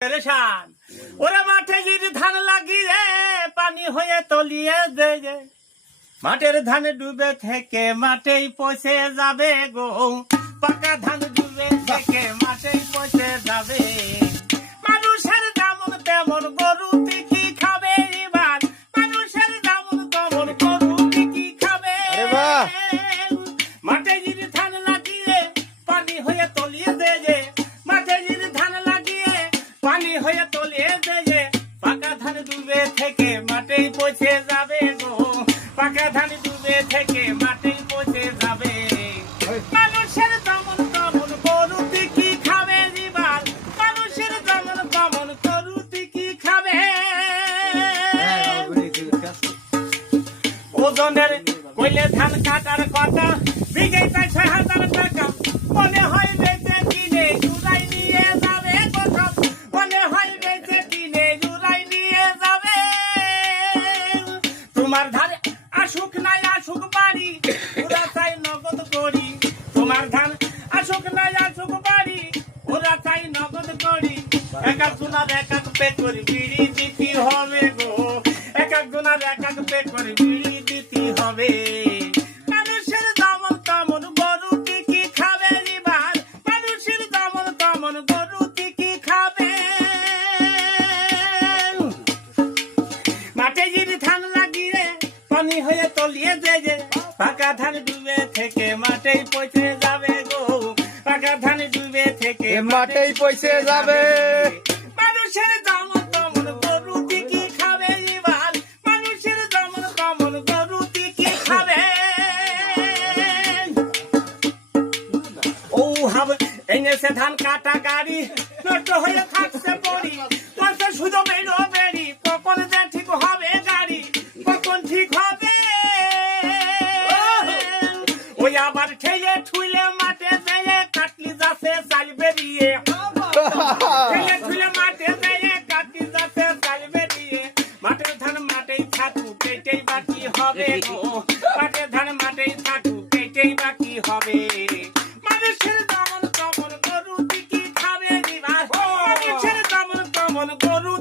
পেরেশান ওরে মাঠে যদি ধান লাগিয়ে পানি হয়ে তলিয়ে দেয় মাঠের ধান ডুবে থেকে মাঠেই পচে যাবে গো পাকা ধান ডুবে থেকে মাঠেই পচে যাবে মানুষের যেমন তেমন গরু কি খাবে এবার মানুষের যেমন তেমন গরু কি খাবে মাঠে যদি ধান লাগিয়ে পানি হয়ে তলিয়ে দেয় মাঠে যদি ধান লাগিয়ে পানি হয়ে তলিয়ে দেয় পাকা ধান ডুবে থেকে মাঠেই পচে যাবে গো পাকা ধান ডুবে থেকে মাঠেই পচে যাবে মানুষের যেমন তেমন গরু কি খাবে এবার মানুষের যেমন তেমন গরু কি খাবে ওজনের কইলে ধান কাটার কথা বিঘায় প্রায় ৬,০০০ টাকা মনে হয় বেঁচে কিনে জুড়াই নিয়ে যাবে কোথাও মনে হয় বেঁচে কিনে জুড়াই নিয়ে যাবে তোমার ধারে আসুক নাই আসুক বাড়ি ওরা চাই নগদ করি তোমার ধান আসুক নাই আসুক বাড়ি ওরা চাই নগদ করি এক একজনের এক এক পে করে বিড়ি দিতে হবে গো এক একজনের এক এক পে করে বিড়ি দিতে হবে মানুষের যেমন তেমন গরু কি খাবে এবার মানুষের যেমন তেমন গরু কি খাবে মাঠে যদি ধান লাগিয়ে পানি হয়ে তলিয়ে দেয় পাকা ধান ডুবে থেকে মাঠেই পচে যাবে গো পাকা ধান ডুবে থেকে মাঠেই পচে যাবে মানুষের যেমন তেমন গরু কি খাবে এবার মানুষের যেমন তেমন গরু কি খাবে ও হবে এনেছে ধান কাটা গাড়ি নষ্ট হয়ে থাকছে পড়ি পয়সা শুধু বেরো বেরি কখন যে ঠিক হবে গাড়ি কখন ঠিক হবে ওই আবার ঠেলে ঠুলে মাঠে যেয়ে কাটলি যাচ্ছে চাল বেরিয়ে ঠেলে ঠুলে মাঠে যেয়ে কাটলি যাচ্ছে চাল বেরিয়ে মাঠের ধান মাঠেই থাকুক এইটাই বাকি হবে গো মাঠের ধান মাঠেই থাকুক এইটাই বাকি হবে মানুষের যেমন তেমন গরু কি খাবে এবার মানুষের যেমন তেমন গরু